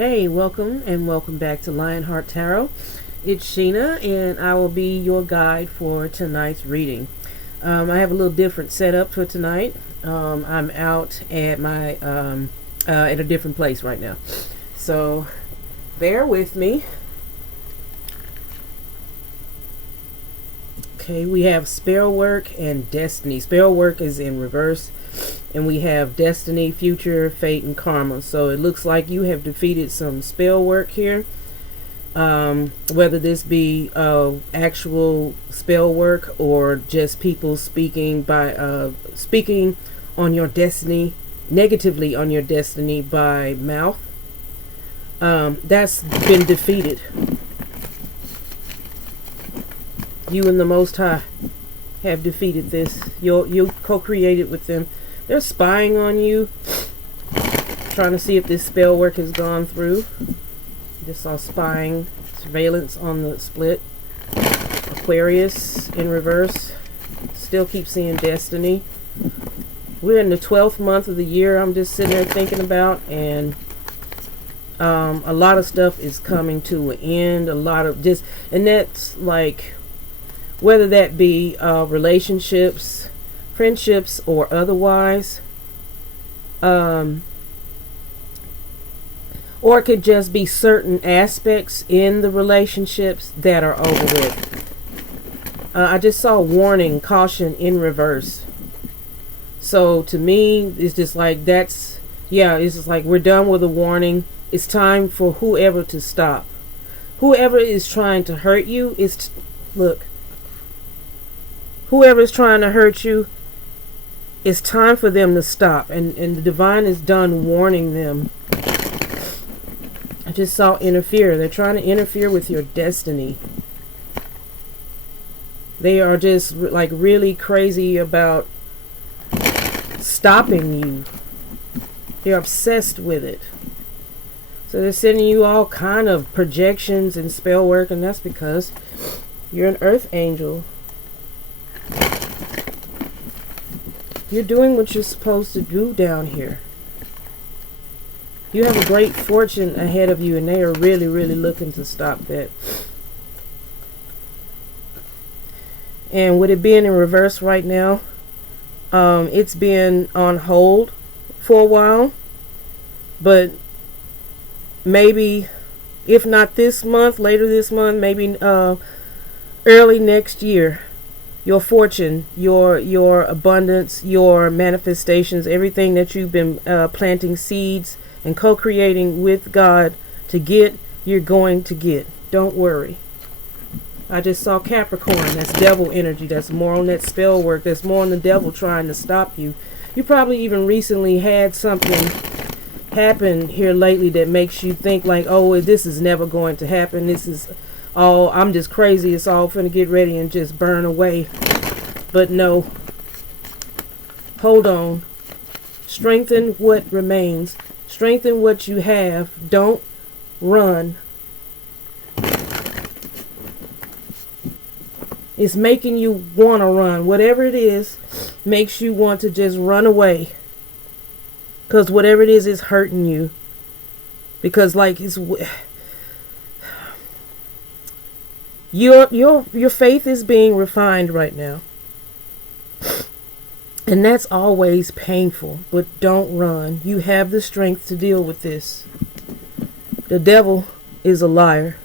Hey, welcome and welcome back to Lionheart Tarot. It's Sheena and I will be your guide for tonight's reading. I have a little different setup for tonight. I'm out at my at a different place right now, so bear with me. Okay, we have spell work and destiny. Spell work is in reverse, and we have destiny, future, fate, and karma. So it looks like you have defeated some spell work here. Whether this be actual spell work or just people speaking on your destiny, negatively on your destiny by mouth, that's been defeated. You and the Most High have defeated this. You co-created with them. They're spying on you, trying to see if this spell work has gone through. Just saw spying, surveillance on the split. Aquarius in reverse. Still keep seeing destiny. We're in the 12th month of the year. I'm just sitting there thinking about, and a lot of stuff is coming to an end. And that's like, whether that be relationships, friendships, or otherwise, or it could just be certain aspects in the relationships that are over with. I just saw warning, caution in reverse. So to me, it's just like it's just like we're done with the warning. It's time for whoever to stop. Whoever is trying to hurt you whoever is trying to hurt you, it's time for them to stop. And the divine is done warning them. I just saw interfere. They're trying to interfere with your destiny. They are just like really crazy about stopping you. They're obsessed with it. So they're sending you all kind of projections and spell work, and that's because you're an earth angel. You're doing what you're supposed to do down here. You have a great fortune ahead of you, and they are really, really looking to stop that. And with it being in reverse right now, it's been on hold for a while. But maybe, if not this month, later this month, maybe early next year, your fortune, your abundance, your manifestations, everything that you've been planting seeds and co-creating with God to get, you're going to get. Don't worry. I just saw Capricorn. That's devil energy. That's more on that spell work. That's more on the devil trying to stop you. You probably even recently had something happen here lately that makes you think like, oh, this is never going to happen. This is all, I'm just crazy. It's all finna get ready and just burn away. But no. Hold on. Strengthen what remains. Strengthen what you have. Don't run. It's making you want to run. Whatever it is makes you want to just run away. Because whatever it is hurting you. Because like it's... Your faith is being refined right now. And that's always painful. But don't run. You have the strength to deal with this. The devil is a liar.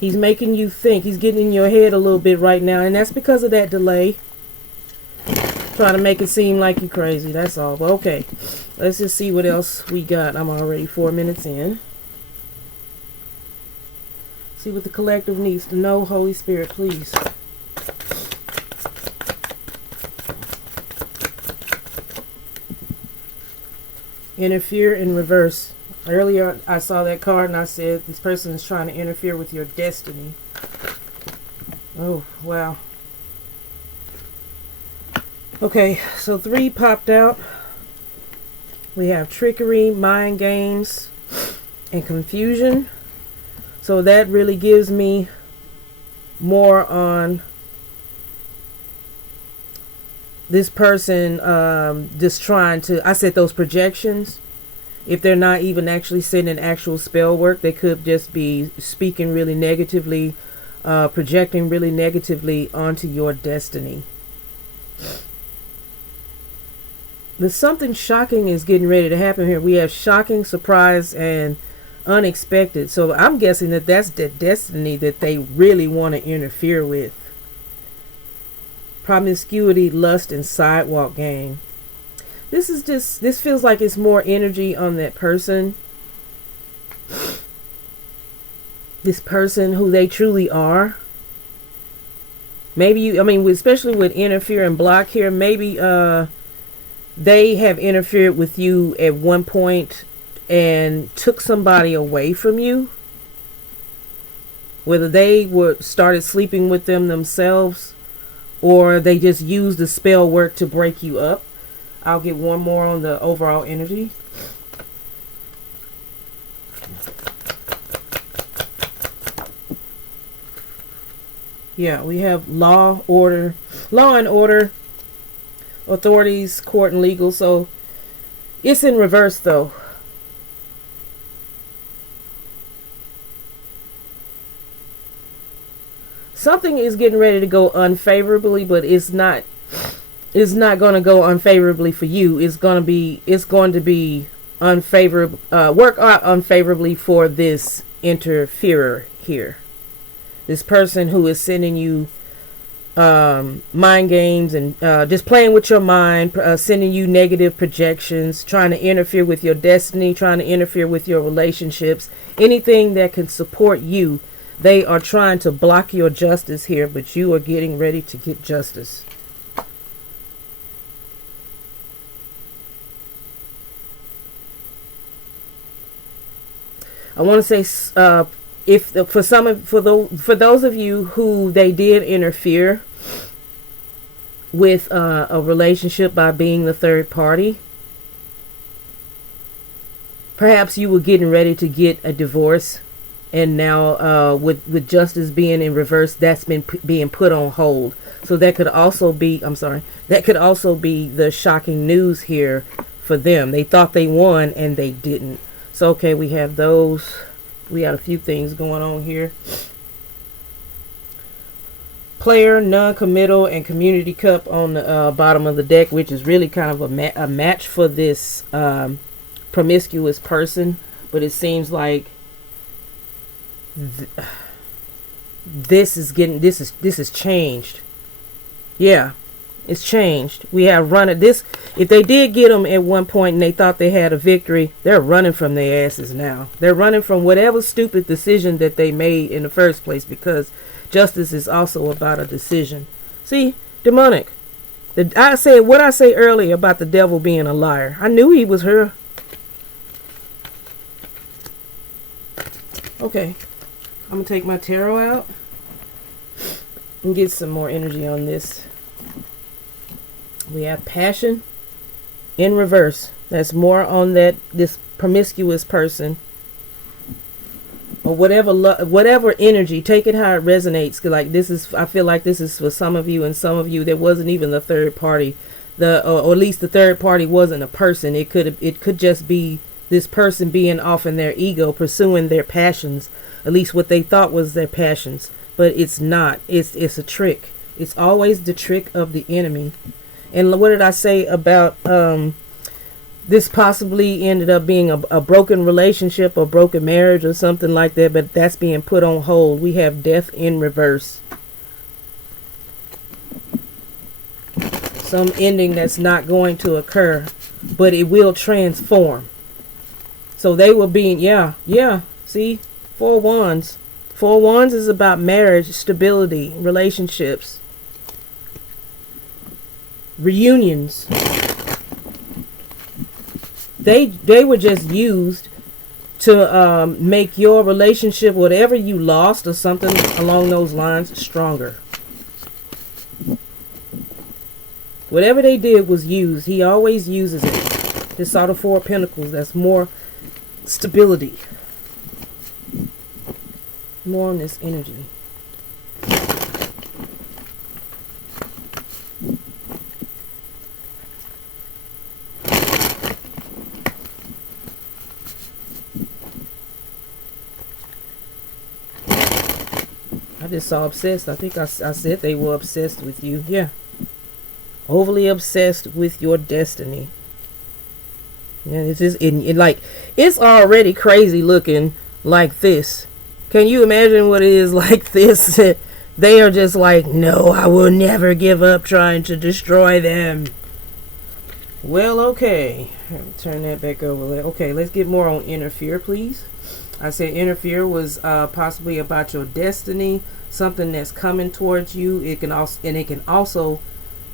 He's making you think. He's getting in your head a little bit right now. And that's because of that delay. Trying to make it seem like you're crazy. That's all. Well, okay. Let's just see what else we got. I'm already 4 minutes in. See what the collective needs to know. Holy Spirit, please. Interfere in reverse. Earlier, I saw that card and I said, this person is trying to interfere with your destiny. Oh, wow. Okay, so 3 popped out. We have trickery, mind games, and confusion. So that really gives me more on this person just trying to, I said those projections, if they're not even actually sending actual spell work, they could just be speaking really negatively, projecting really negatively onto your destiny. There's something shocking is getting ready to happen here. We have shocking, surprise, and unexpected. So I'm guessing that that's the destiny that they really want to interfere with. Promiscuity, lust, and sidewalk game. This feels like it's more energy on that person. This person who they truly are. Maybe especially with interfere and block here, maybe they have interfered with you at one point and took somebody away from you. Whether they started sleeping with them themselves, or they just used the spell work to break you up. I'll get one more on the overall energy. Yeah, we have law and order, authorities, court, and legal. So it's in reverse though. Something is getting ready to go unfavorably, but it's not going to go unfavorably for you. It's going to be unfavorable, work out unfavorably for this interferer here. This person who is sending you mind games and just playing with your mind, sending you negative projections, trying to interfere with your destiny, trying to interfere with your relationships, anything that can support you. They are trying to block your justice here, but you are getting ready to get justice. I want to say, for those of you who they did interfere with a relationship by being the third party, perhaps you were getting ready to get a divorce. And now, with justice being in reverse, that's been being put on hold. So that could also be, that could also be the shocking news here for them. They thought they won and they didn't. So, okay, we have those. We got a few things going on here. Player, non-committal, and community cup on the bottom of the deck, which is really kind of a match for this promiscuous person. But it seems like this is changed. Yeah, it's changed. We have run at this. If they did get them at one point and they thought they had a victory, they're running from their asses now. They're running from whatever stupid decision that they made in the first place, because justice is also about a decision. See, demonic. I said what I say earlier about the devil being a liar. I knew he was her. Okay. I'm going to take my tarot out and get some more energy on this. We have passion in reverse. That's more on this promiscuous person, or whatever energy. Take it how it resonates. Like I feel like this is for some of you, and some of you there wasn't even the third party. Or at least the third party wasn't a person. It could just be this person being off in their ego, pursuing their passions. At least what they thought was their passions, but it's not. It's a trick. It's always the trick of the enemy. And what did I say about this possibly ended up being a broken relationship or broken marriage or something like that, but that's being put on hold. We have death in reverse. Some ending that's not going to occur, but it will transform. So they were being, see? 4 Wands. 4 Wands is about marriage, stability, relationships, reunions. They were just used to make your relationship, whatever you lost or something along those lines, stronger. Whatever they did was used. He always uses it. This saw the 4 of Pentacles. That's more stability. More on this energy. just saw obsessed. I think I said they were obsessed with you. Yeah. Overly obsessed with your destiny. Yeah, it's just like it's already crazy looking like this. Can you imagine what it is like this? They are just like, no, I will never give up trying to destroy them. Well, okay. Turn that back over. Okay, let's get more on interfere, please. I said interfere was possibly about your destiny, something that's coming towards you. It can also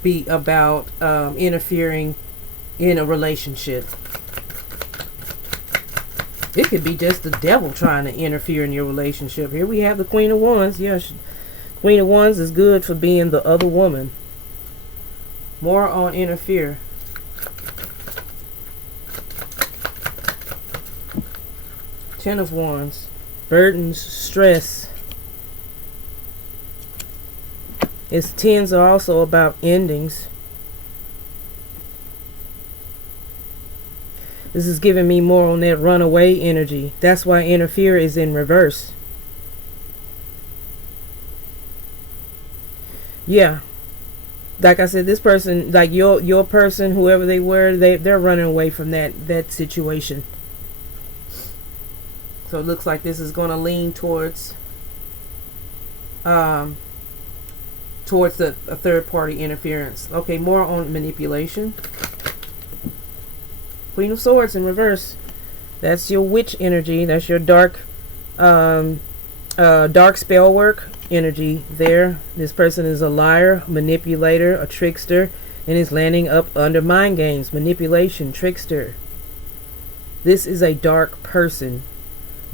be about interfering in a relationship. It could be just the devil trying to interfere in your relationship. Here we have the Queen of Wands. Yeah, Queen of Wands is good for being the other woman. More on interfere. Ten of Wands. Burdens, stress. Its tens are also about endings. This is giving me more on that runaway energy. That's why interfere is in reverse. Yeah. Like I said, this person, like your person, whoever they were, they're running away from that situation. So it looks like this is going to lean towards a third party interference. Okay, more on manipulation. Queen of Swords in reverse. That's your witch energy. That's your dark spell work energy there. This person is a liar, manipulator, a trickster, and is landing up under mind games. Manipulation, trickster. This is a dark person.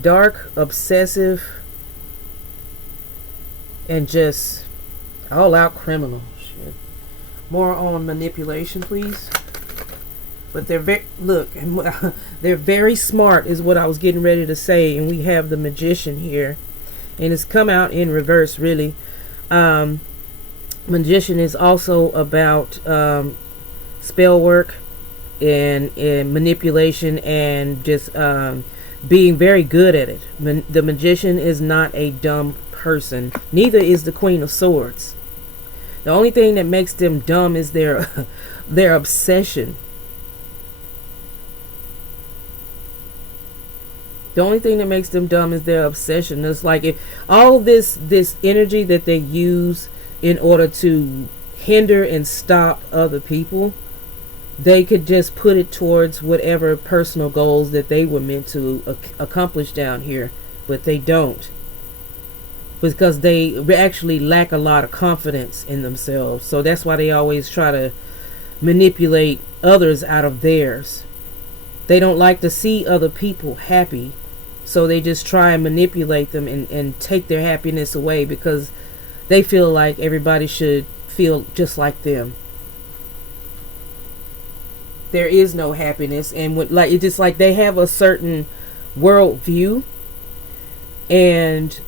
Dark, obsessive, and just all out criminal. Shit. More on manipulation, please. But they're they're very smart is what I was getting ready to say. And we have the Magician here. And it's come out in reverse, really. Magician is also about spell work and manipulation and just being very good at it. The Magician is not a dumb person. Neither is the Queen of Swords. The only thing that makes them dumb is their obsession. The only thing that makes them dumb is their obsession. It's like if all this energy that they use in order to hinder and stop other people, they could just put it towards whatever personal goals that they were meant to accomplish down here. But they don't. Because they actually lack a lot of confidence in themselves. So that's why they always try to manipulate others out of theirs. They don't like to see other people happy. So they just try and manipulate them and take their happiness away because they feel like everybody should feel just like them. There is no happiness, and it's just like they have a certain world view, and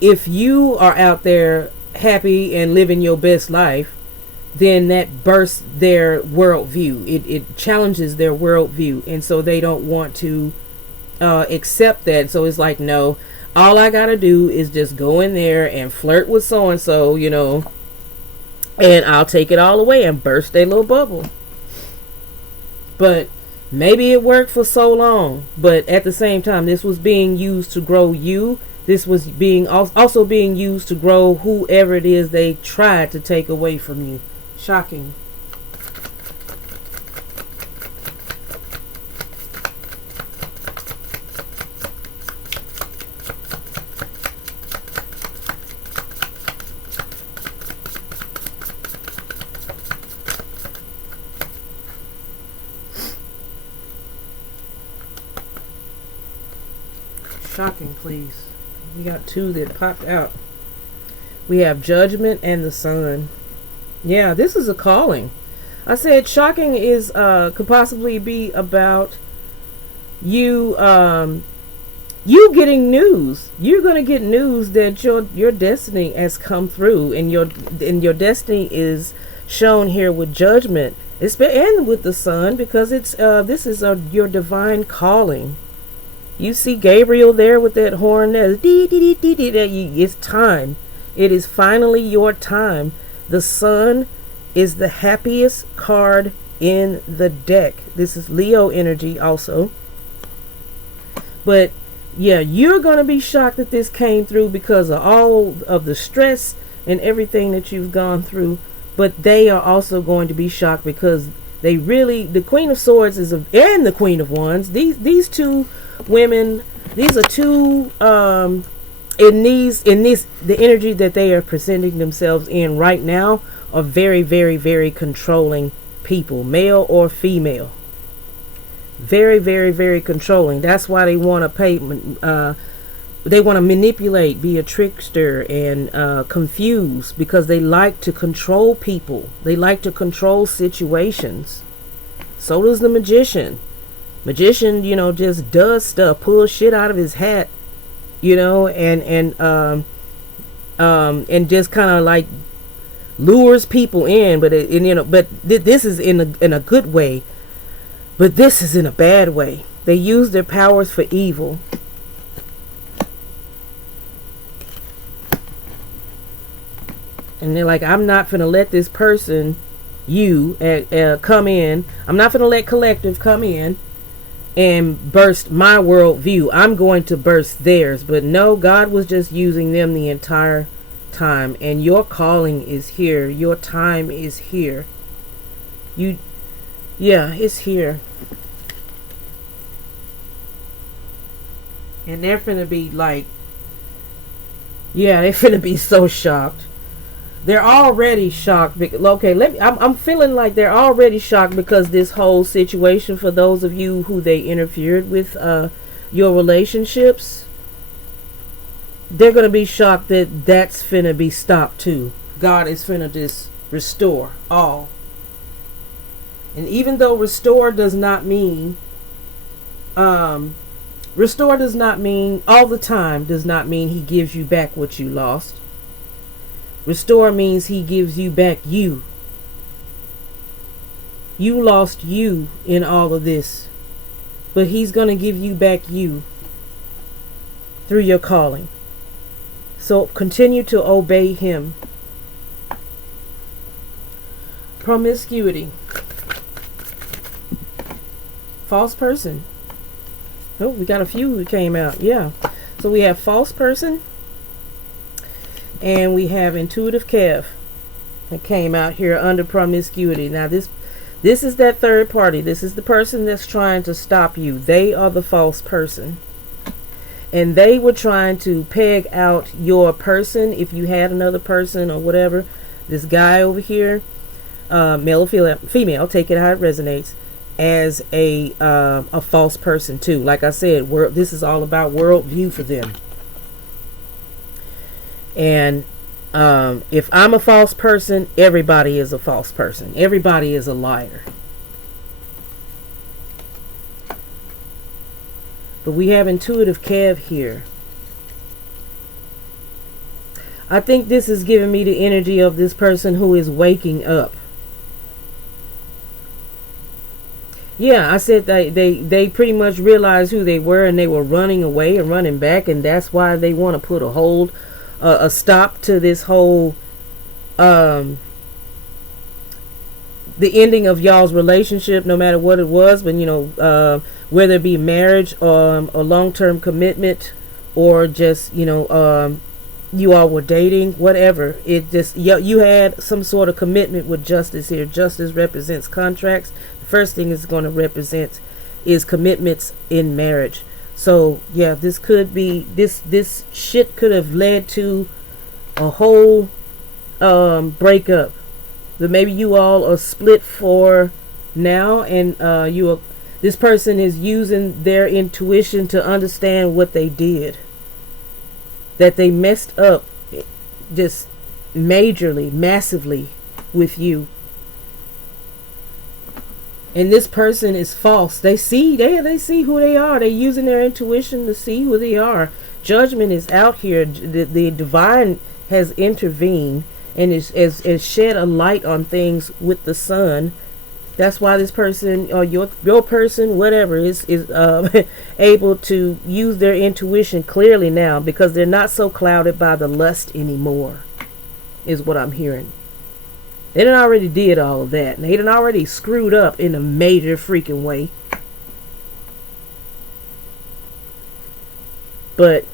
if you are out there happy and living your best life, then that bursts their world view. It challenges their world view, and so they don't want to accept that. So it's like, no, all I gotta do is just go in there and flirt with so and so, and I'll take it all away and burst their little bubble. But maybe it worked for so long, but at the same time, this was being used to grow you. This was also being used to grow whoever it is they tried to take away from you. Shocking. Shocking, please. We got two that popped out. We have Judgment and the Sun. Yeah, this is a calling. I said shocking is could possibly be about you you getting news. You're gonna get news that your destiny has come through, and your destiny is shown here with Judgment. And with the Sun, because it's this is your divine calling. You see Gabriel there with that horn there. It's time. It is finally your time. The Sun is the happiest card in the deck. This is Leo energy also. But yeah, you're going to be shocked that this came through because of all of the stress and everything that you've gone through. But they are also going to be shocked because they really, the Queen of Swords is and the Queen of Wands. These two women, these are two the energy that they are presenting themselves in right now are very, very, very controlling people, male or female. Very, very, very controlling. That's why they want to they want to manipulate, be a trickster, and confuse, because they like to control people. They like to control situations. So does the magician. Magician, just does stuff, pulls shit out of his hat, and just kind of like lures people in. But this is in a good way. But this is in a bad way. They use their powers for evil. And they're like, I'm not finna let this person, come in. I'm not finna let collective come in and burst my worldview. I'm going to burst theirs. But no, God was just using them the entire time. And your calling is here. Your time is here. Yeah, it's here. And they're finna be like, they're finna be so shocked. They're already shocked. Okay, I'm feeling like they're already shocked because this whole situation, for those of you who they interfered with your relationships, they're going to be shocked that that's finna be stopped too. God is finna just restore all. And even though restore does not mean all the time, does not mean he gives you back what you lost. Restore means he gives you back you. You lost you in all of this, but he's going to give you back you through your calling. So continue to obey him. Promiscuity. False person. Oh, we got a few who came out. Yeah. So we have false person. And we have intuitive Kev that came out here under promiscuity. Now this is that third party. This is the person that's trying to stop you. They are the false person. And they were trying to peg out your person, if you had another person or whatever. This guy over here, male or female, take it how it resonates, as a false person too. Like I said, this is all about worldview for them. And if I'm a false person, everybody is a false person. Everybody is a liar. But we have intuitive Kev here. I think this is giving me the energy of this person who is waking up. Yeah, I said they pretty much realized who they were, and they were running away and running back, and that's why they want to put a stop to this whole the ending of y'all's relationship, no matter what it was. But whether it be marriage or a long-term commitment, or just you all were dating, whatever, it just you had some sort of commitment with justice here. Justice represents contracts. The first thing it's going to represent is commitments in marriage. So yeah, this could be this shit could have led to a whole breakup. But maybe you all are split for now, and this person is using their intuition to understand what they did. That they messed up just majorly, massively with you. And this person is false. They see who they are. They're using their intuition to see who they are. Judgment is out here. The divine has intervened and is shed a light on things with the sun. That's why this person, or your person, whatever, is able to use their intuition clearly now, because they're not so clouded by the lust anymore. is what I'm hearing. They done already did all of that. They done already screwed up in a major freaking way. But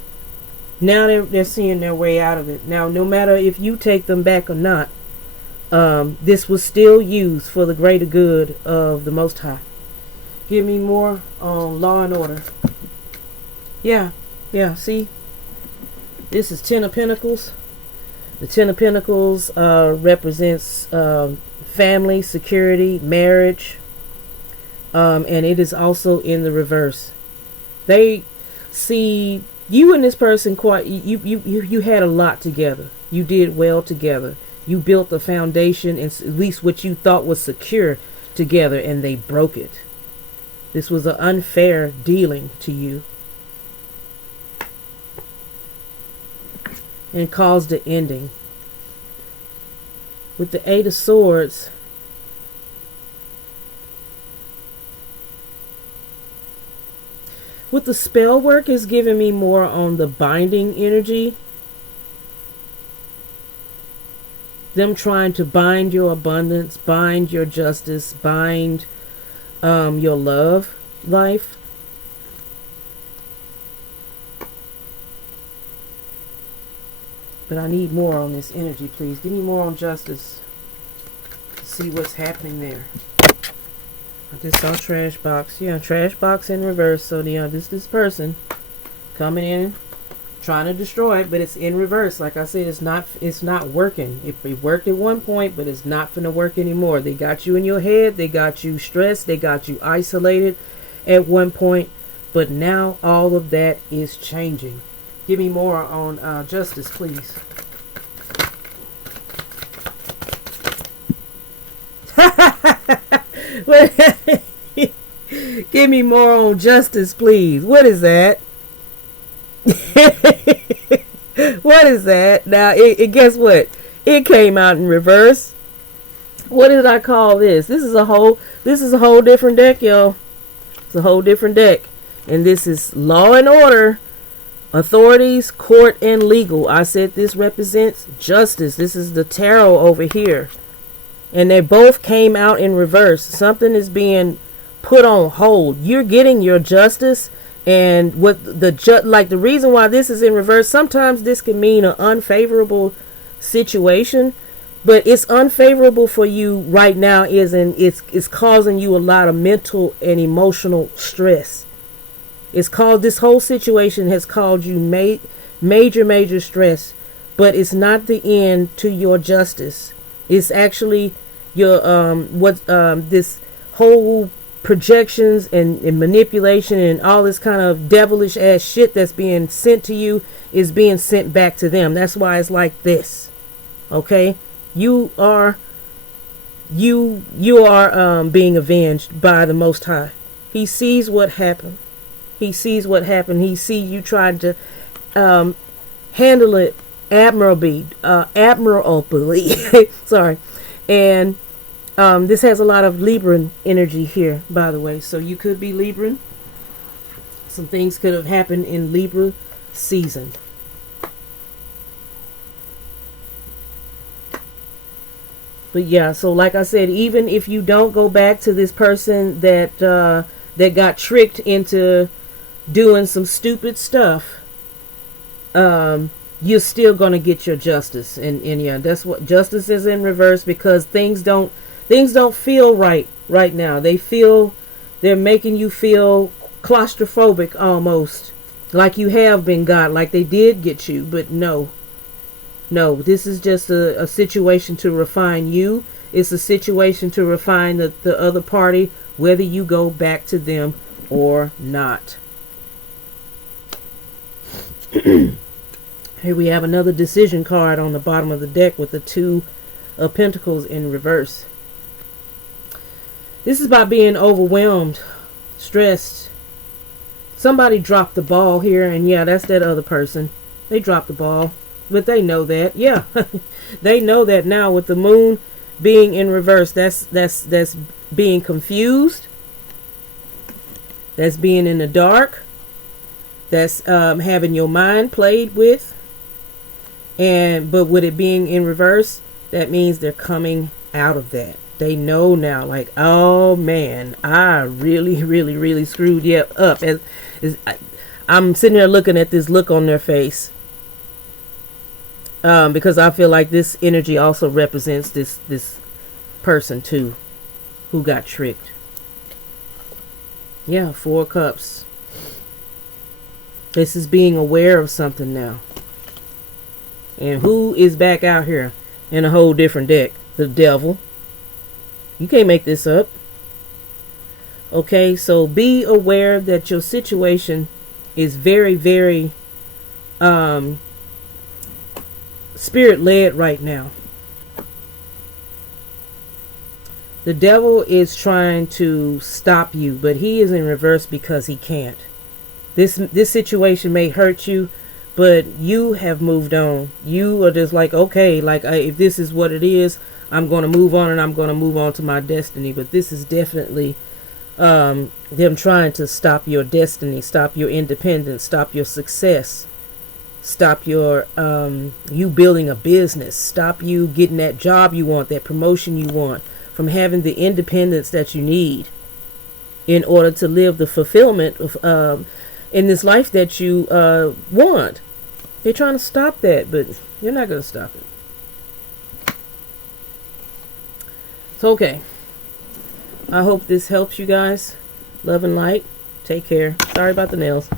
now they're seeing their way out of it. Now, no matter if you take them back or not, this was still used for the greater good of the Most High. Give me more on Law and Order. Yeah, see? This is Ten of Pentacles. The Ten of Pentacles represents family, security, marriage. And it is also in the reverse. They see you and this person quite, you had a lot together. You did well together. You built the foundation, and at least what you thought was secure together, and they broke it. This was an unfair dealing to you. And caused the ending. With the Eight of Swords, with the spell work is giving me more on the binding energy. Them trying to bind your abundance, bind your justice, bind your love life. But I need more on this energy, please. Give me more on justice. See what's happening there. I just saw trash box. Yeah, trash box in reverse. So yeah, this person coming in, trying to destroy it, but it's in reverse. Like I said, it's not working. It worked at one point, but it's not gonna work anymore. They got you in your head. They got you stressed. They got you isolated at one point, but now all of that is changing. Give me more on justice, please. Give me more on justice, please. What is that? What is that? Now, guess what? It came out in reverse. What did I call this? This is a whole different deck, y'all. It's a whole different deck. And this is Law and Order. Authorities, court, and legal. I said this represents justice. This is the tarot over here. And they both came out in reverse. Something is being put on hold. You're getting your justice. And what the reason why this is in reverse, sometimes this can mean an unfavorable situation. But it's unfavorable for you right now it's causing you a lot of mental and emotional stress. This whole situation has caused you major stress, but it's not the end to your justice. It's actually your this whole projections and manipulation and all this kind of devilish ass shit that's being sent to you is being sent back to them. That's why it's like this. Okay? You are being avenged by the Most High. He sees what happened. He sees what happened. He sees you trying to handle it admirably. Sorry. And this has a lot of Libran energy here, by the way. So you could be Libran. Some things could have happened in Libra season. But yeah, so like I said, even if you don't go back to this person that got tricked into doing some stupid stuff, you're still gonna get your justice. And yeah, that's what justice is in reverse, because things don't feel right now. They're making you feel claustrophobic almost, like you have been got, like they did get you. But no, this is just a situation to refine you. It's a situation to refine the other party, whether you go back to them or not. Here we have another decision card on the bottom of the deck with the Two of Pentacles in reverse. This is about being overwhelmed, stressed. Somebody dropped the ball here, and yeah, that's that other person. They dropped the ball, but they know that. Yeah, they know that now with the moon being in reverse. That's being confused. That's being in the dark. That's having your mind played with. But with it being in reverse, that means they're coming out of that. They know now, like, oh man, I really, really, really screwed you up. I'm sitting there looking at this look on their face, because I feel like this energy also represents this person too, who got tricked. Yeah, 4 cups. This is being aware of something now. And who is back out here in a whole different deck? The devil. You can't make this up. Okay, so be aware that your situation is very, very spirit led right now. The devil is trying to stop you, but he is in reverse because he can't. This situation may hurt you, but you have moved on. You are just like, okay, like if this is what it is, I'm going to move on, and I'm going to move on to my destiny. But this is definitely them trying to stop your destiny, stop your independence, stop your success, stop your you building a business, stop you getting that job you want, that promotion you want, from having the independence that you need in order to live the fulfillment of in this life that you want. They're trying to stop that, but you're not going to stop it. It's okay. I hope this helps you guys. Love and light. Take care. Sorry about the nails.